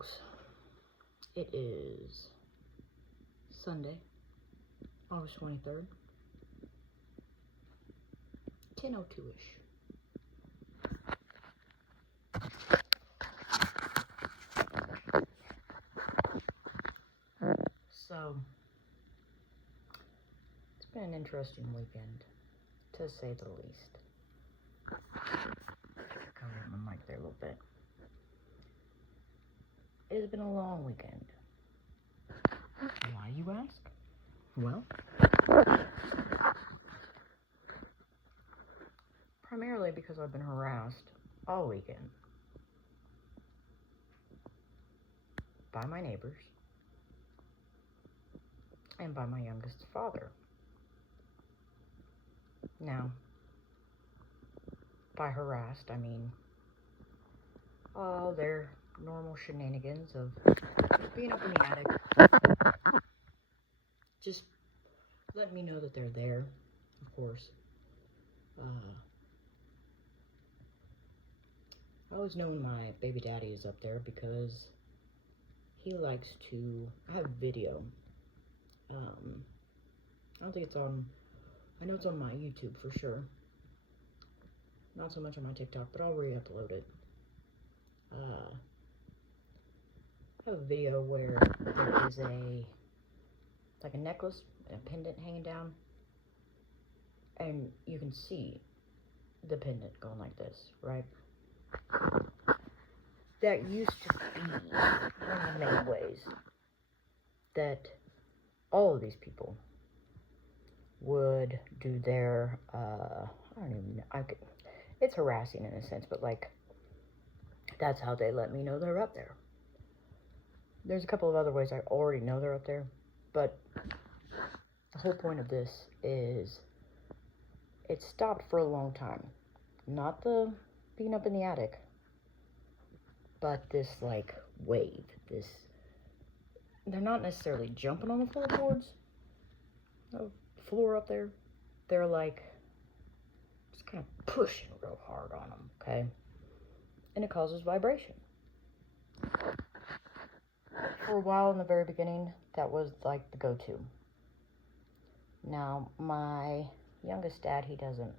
folks. It is Sunday, August 23rd, 10:02-ish. So, it's been an interesting weekend, to say the least. Cover my mic there a little bit. It has been a long weekend. Why, you ask? Well, primarily because I've been harassed all weekend by my neighbors and by my youngest father. Now, by harassed, I mean all their normal shenanigans of being up in the attic, just letting me know that they're there, of course. I always know when my baby daddy is up there because he likes to, I have video. I don't think it's on, I know it's on my YouTube for sure. Not so much on my TikTok, but I'll re-upload it. I have a video where there is like a necklace and a pendant hanging down, and you can see the pendant going like this, right? That used to be one of the main ways that all of these people would do their, I don't even know, it's harassing in a sense, but like, that's how they let me know they're up there. There's a couple of other ways I already know they're up there, but the whole point of this is it stopped for a long time. Not the being up in the attic, but this like wave, they're not necessarily jumping on the floorboards, the floor up there. They're like just kind of pushing real hard on them, okay? And it causes vibration. For a while in the very beginning, that was like the go-to. Now, my youngest dad, he doesn't,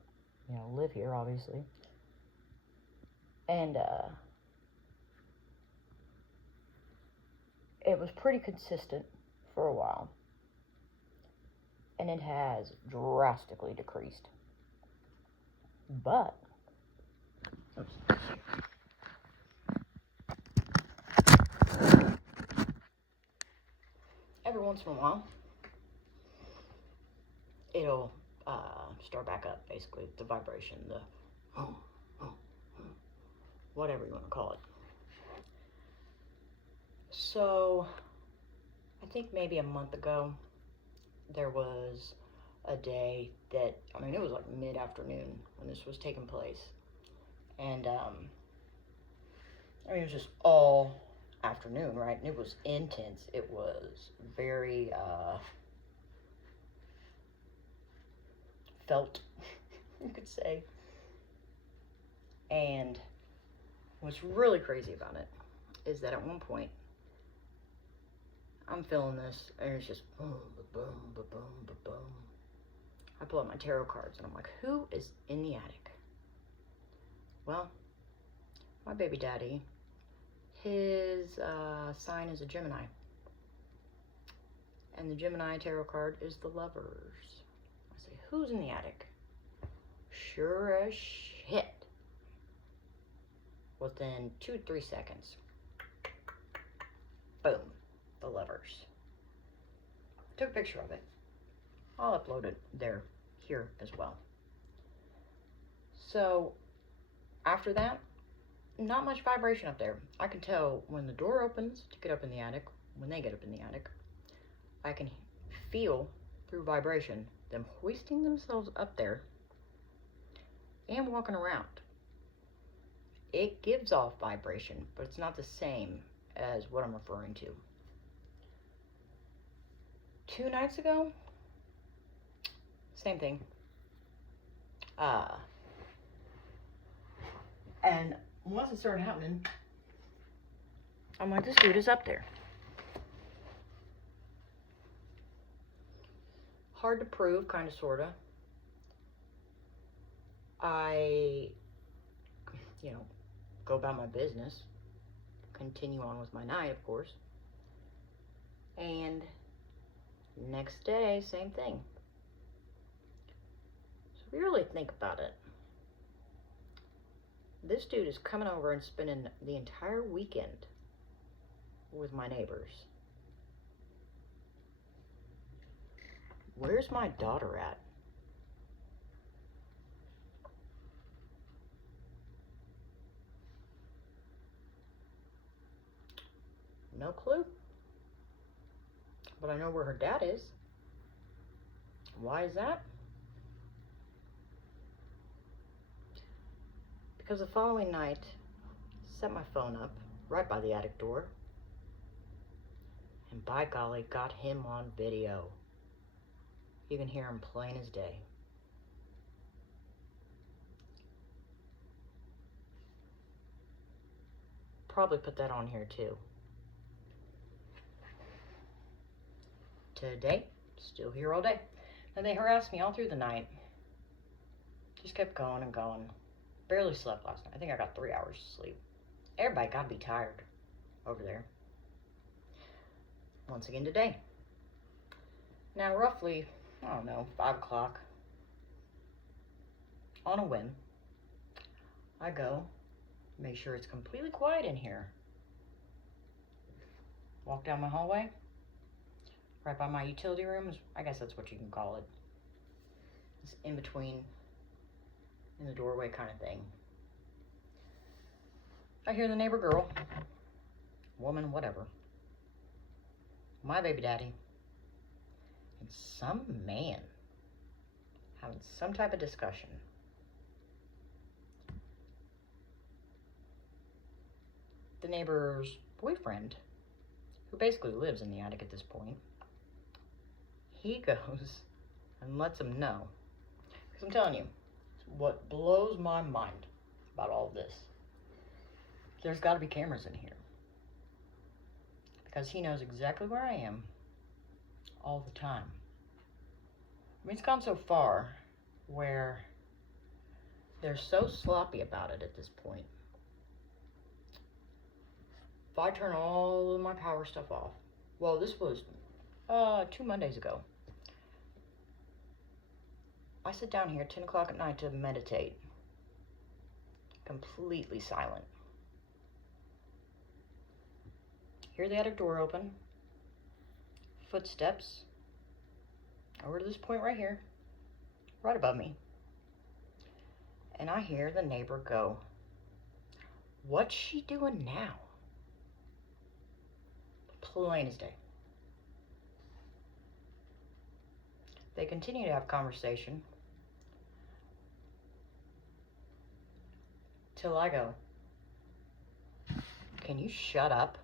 live here, obviously. And, it was pretty consistent for a while. And it has drastically decreased. But, every once in a while, it'll start back up, basically, the vibration, the whatever you want to call it. So, I think maybe a month ago, there was a day that, it was like mid-afternoon when this was taking place. And, it was just all afternoon, right? And it was intense. It was very, felt, you could say. And what's really crazy about it is that at one point, I'm feeling this, and it's just boom, ba-boom, ba-boom, ba-boom. I pull out my tarot cards, and I'm like, who is in the attic? Well, my baby daddy, his sign is a Gemini. And the Gemini tarot card is the Lovers. I say, who's in the attic? Sure as shit. Within 2-3 seconds, boom, the Lovers. Took a picture of it. I'll upload it here as well. So, after that, not much vibration up there. I can tell when the door opens to get up in the attic, when they get up in the attic, I can feel through vibration them hoisting themselves up there and walking around. It gives off vibration, but it's not the same as what I'm referring to. 2 nights ago, same thing. And once it started happening, I'm like, this dude is up there. Hard to prove, kind of, sort of. I, go about my business. Continue on with my night, of course. And next day, same thing. So if you really think about it, this dude is coming over and spending the entire weekend with my neighbors. Where's my daughter at? No clue. But I know where her dad is. Why is that? Because the following night, set my phone up right by the attic door, and by golly, got him on video. You can hear him plain as day. Probably put that on here too. Today, still here all day. And they harassed me all through the night. Just kept going and going. Barely slept last night. I think I got 3 hours of sleep. Everybody gotta be tired over there. Once again today. Now roughly, 5 o'clock. On a whim, I go, make sure it's completely quiet in here. Walk down my hallway. Right by my utility room, I guess that's what you can call it. It's in between, in the doorway kind of thing. I hear the neighbor girl, woman, whatever, my baby daddy, and some man having some type of discussion. The neighbor's boyfriend, who basically lives in the attic at this point, he goes and lets him know. Because I'm telling you, what blows my mind about all of this, there's got to be cameras in here. Because he knows exactly where I am all the time. I mean, it's gone so far where they're so sloppy about it at this point. If I turn all of my power stuff off, well, this was 2 Mondays ago. I sit down here at 10 o'clock at night to meditate. Completely silent. Hear the attic door open. Footsteps. Over to this point right here. Right above me. And I hear the neighbor go, "What's she doing now?" Plain as day. They continue to have conversation till I go, "Can you shut up?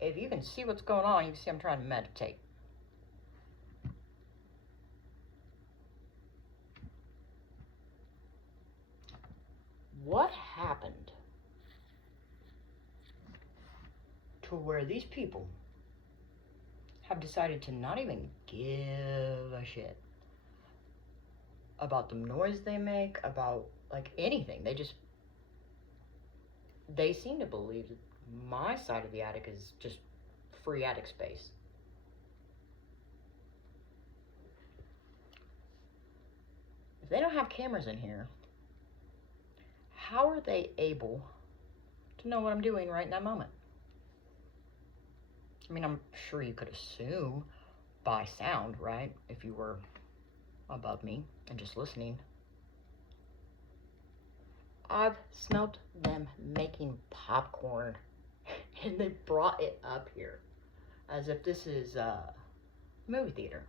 If you can see what's going on, you can see I'm trying to meditate." What happened to where these people have decided to not even give a shit about the noise they make, about anything? They seem to believe that my side of the attic is just free attic space. If they don't have cameras in here, how are they able to know what I'm doing right in that moment? I mean, I'm sure you could assume by sound, right? If you were above me and just listening. I've smelt them making popcorn and they brought it up here as if this is a movie theater.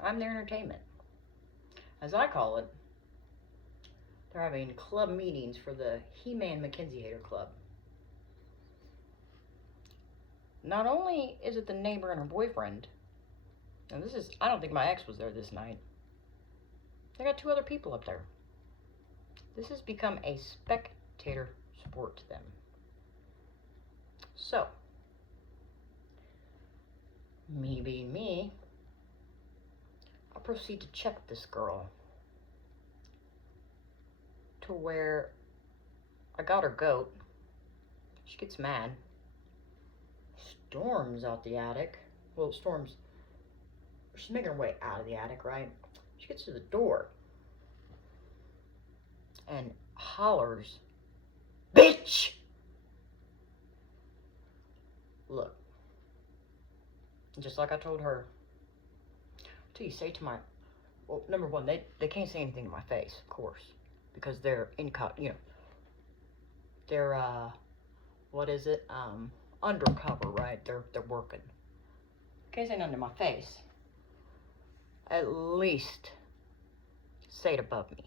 I'm their entertainment. As I call it, they're having club meetings for the He-Man Mackenzie Hater Club. Not only is it the neighbor and her boyfriend, and I don't think my ex was there this night. They got 2 other people up there. This has become a spectator sport to them. So, me being me, I proceed to check this girl to where I got her goat. She gets mad, storms out the attic. Well, she's making her way out of the attic, right? She gets to the door and hollers, "Bitch!" Look, just like I told her, till you say to my, well, number one, they can't say anything to my face, of course, because they're they're, what is it, undercover, right? They're working. Can't say nothing to my face. At least say it above me.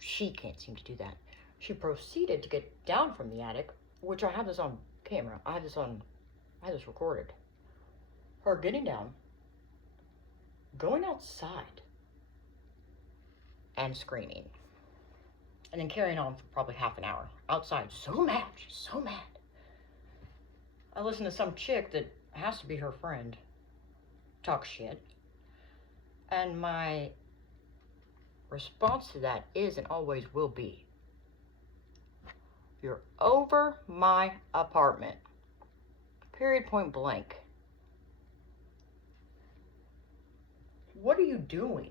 She can't seem to do that. She proceeded to get down from the attic, which I have this on camera. I have this recorded. Her getting down, going outside, and screaming. And then carrying on for probably half an hour. Outside, so mad. She's so mad. I listen to some chick that has to be her friend talk shit. And my response to that is and always will be, you're over my apartment. Period, point blank. What are you doing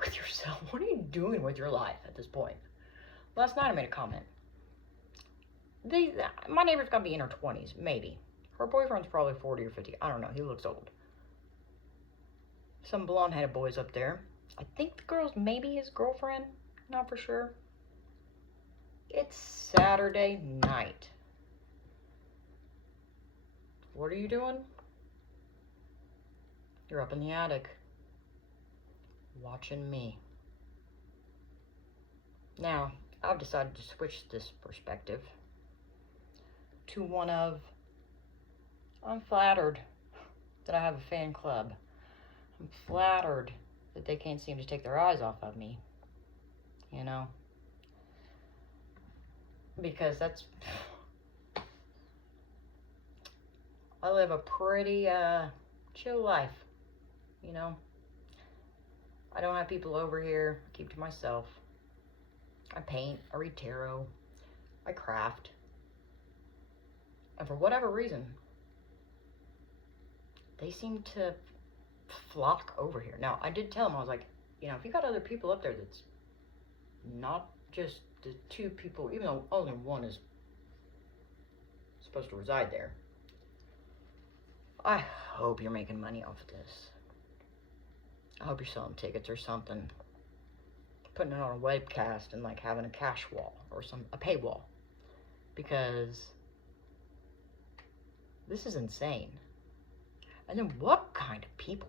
with yourself? What are you doing with your life at this point? Last night I made a comment. My neighbor's gotta be in her 20s, maybe. Her boyfriend's probably 40 or 50. I don't know. He looks old. Some blonde-headed boys up there. I think the girl's maybe his girlfriend. Not for sure. It's Saturday night. What are you doing? You're up in the attic, watching me. Now, I've decided to switch this perspective to one of, I'm flattered that I have a fan club. I'm flattered that they can't seem to take their eyes off of me. You know? Because I live a pretty chill life, you know? I don't have people over here. I keep to myself. I paint, I read tarot, I craft. And for whatever reason, they seem to flock over here. Now, I did tell them, I was like, you know, if you got other people up there that's not just the two people, even though only one is supposed to reside there, I hope you're making money off of this. I hope you're selling tickets or something. Putting it on a webcast and like having a cash wall or a paywall. Because this is insane. And then what kind of people?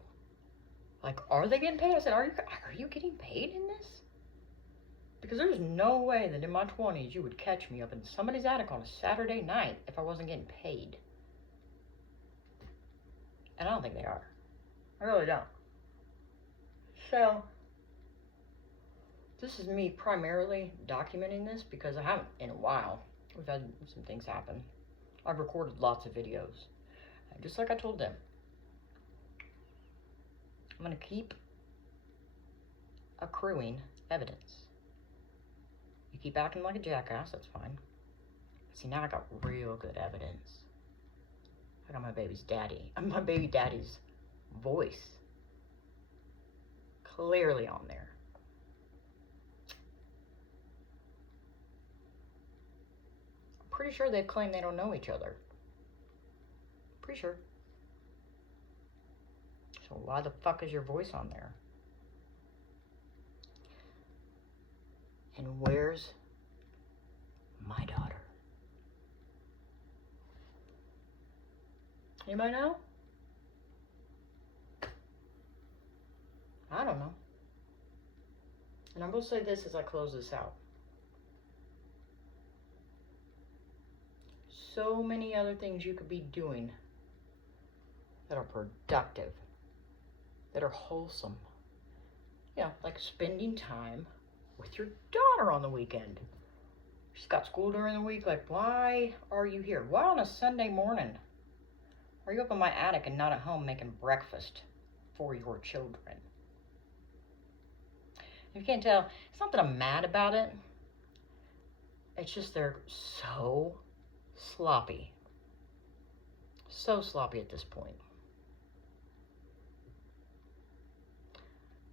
Like, are they getting paid? I said, are you getting paid in this? Because there's no way that in my 20s you would catch me up in somebody's attic on a Saturday night if I wasn't getting paid. And I don't think they are. I really don't. So, this is me primarily documenting this because I haven't in a while. We've had some things happen. I've recorded lots of videos. And just like I told them, I'm going to keep accruing evidence. You keep acting like a jackass, that's fine. See, now I got real good evidence. I got my baby daddy's voice clearly on there. I'm pretty sure they've claimed they don't know each other. Pretty sure. So why the fuck is your voice on there? And where's my daughter? Anybody know? I don't know. And I'm going to say this as I close this out. So many other things you could be doing that are productive, that are wholesome. You know, like spending time with your daughter on the weekend. She's got school during the week. Like, why are you here? Why on a Sunday morning are you up in my attic and not at home making breakfast for your children? If you can't tell, it's not that I'm mad about it. It's just they're so sloppy. So sloppy at this point.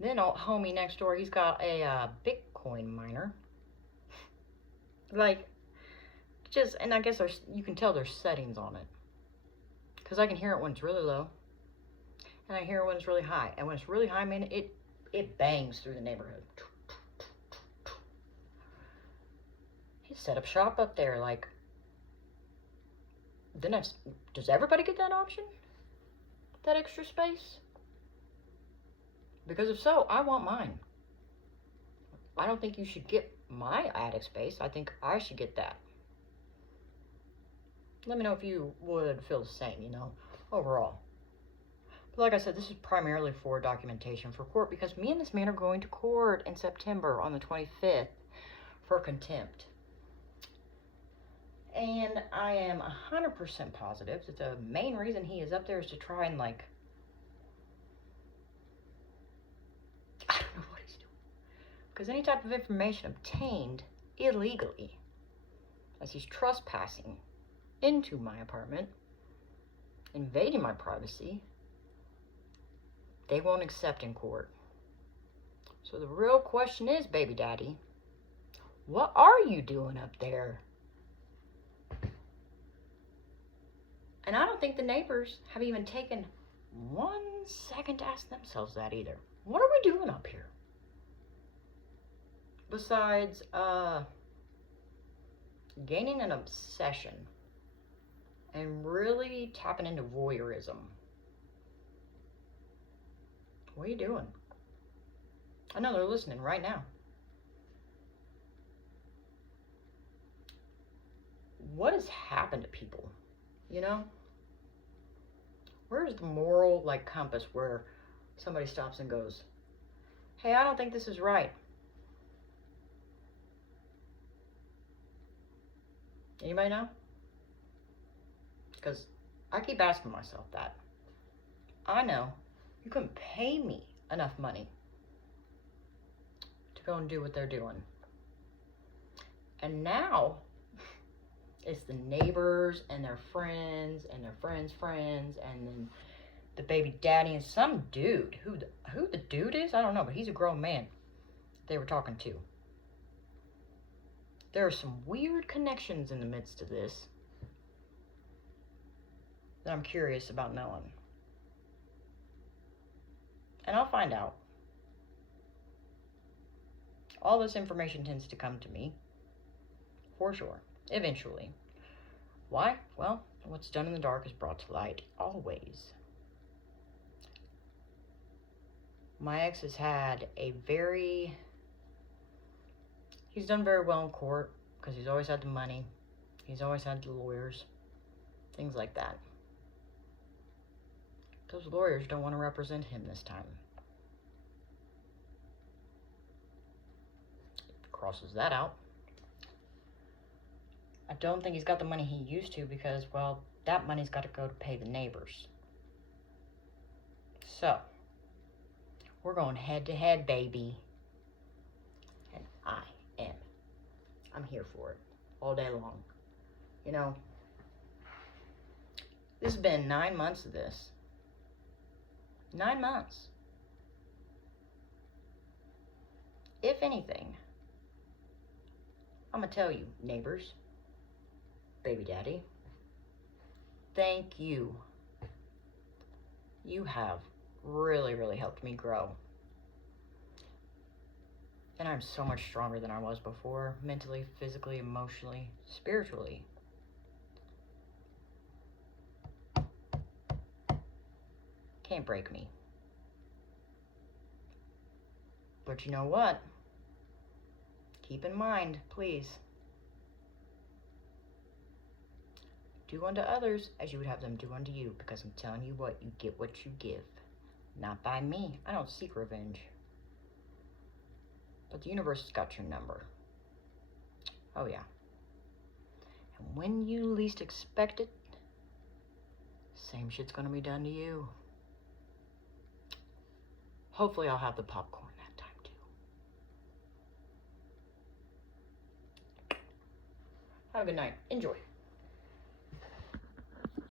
Then old homie next door, he's got a Bitcoin miner. Like, just, and I guess you can tell there's settings on it. Because I can hear it when it's really low. And I hear it when it's really high. And when it's really high, man, it bangs through the neighborhood. He set up shop up there, like, then does everybody get that option? That extra space? Because if so, I want mine. I don't think you should get my attic space. I think I should get that. Let me know if you would feel the same, you know, overall. But like I said, this is primarily for documentation for court because me and this man are going to court in September on the 25th for contempt. And I am 100% positive that the main reason he is up there is to try and, like, I don't know what he's doing. Because any type of information obtained illegally, as he's trespassing into my apartment, invading my privacy, they won't accept in court. So the real question is, baby daddy, what are you doing up there? And I don't think the neighbors have even taken 1 second to ask themselves that either. What are we doing up here? Besides, gaining an obsession and really tapping into voyeurism. What are you doing? I know they're listening right now. What has happened to people? You know? Where's the moral, like, compass where somebody stops and goes, hey, I don't think this is right. Anybody know? Because I keep asking myself that. I know you couldn't pay me enough money to go and do what they're doing. And now it's the neighbors and their friends and their friends' friends and then the baby daddy and some dude. Who the dude is, I don't know, but he's a grown man they were talking to. There are some weird connections in the midst of this that I'm curious about knowing. And I'll find out. All this information tends to come to me, for sure, eventually. Why? Well, what's done in the dark is brought to light, always. My ex has had he's done very well in court, because he's always had the money, he's always had the lawyers, things like that. Those lawyers don't want to represent him this time. Crosses that out. I don't think he's got the money he used to because, well, that money's got to go to pay the neighbors. So, we're going head to head, baby. And I'm here for it all day long. You know, this has been 9 months of this. 9 months. If anything, I'm going to tell you, neighbors, baby daddy, thank you. You have really, really helped me grow. And I'm so much stronger than I was before, mentally, physically, emotionally, spiritually. Can't break me. But you know what? Keep in mind, please. Do unto others as you would have them do unto you, because I'm telling you what, you get what you give. Not by me. I don't seek revenge. But the universe has got your number. Oh yeah. when you least expect it, same shit's gonna be done to you. Hopefully I'll have the popcorn that time too. Have a good night. Enjoy.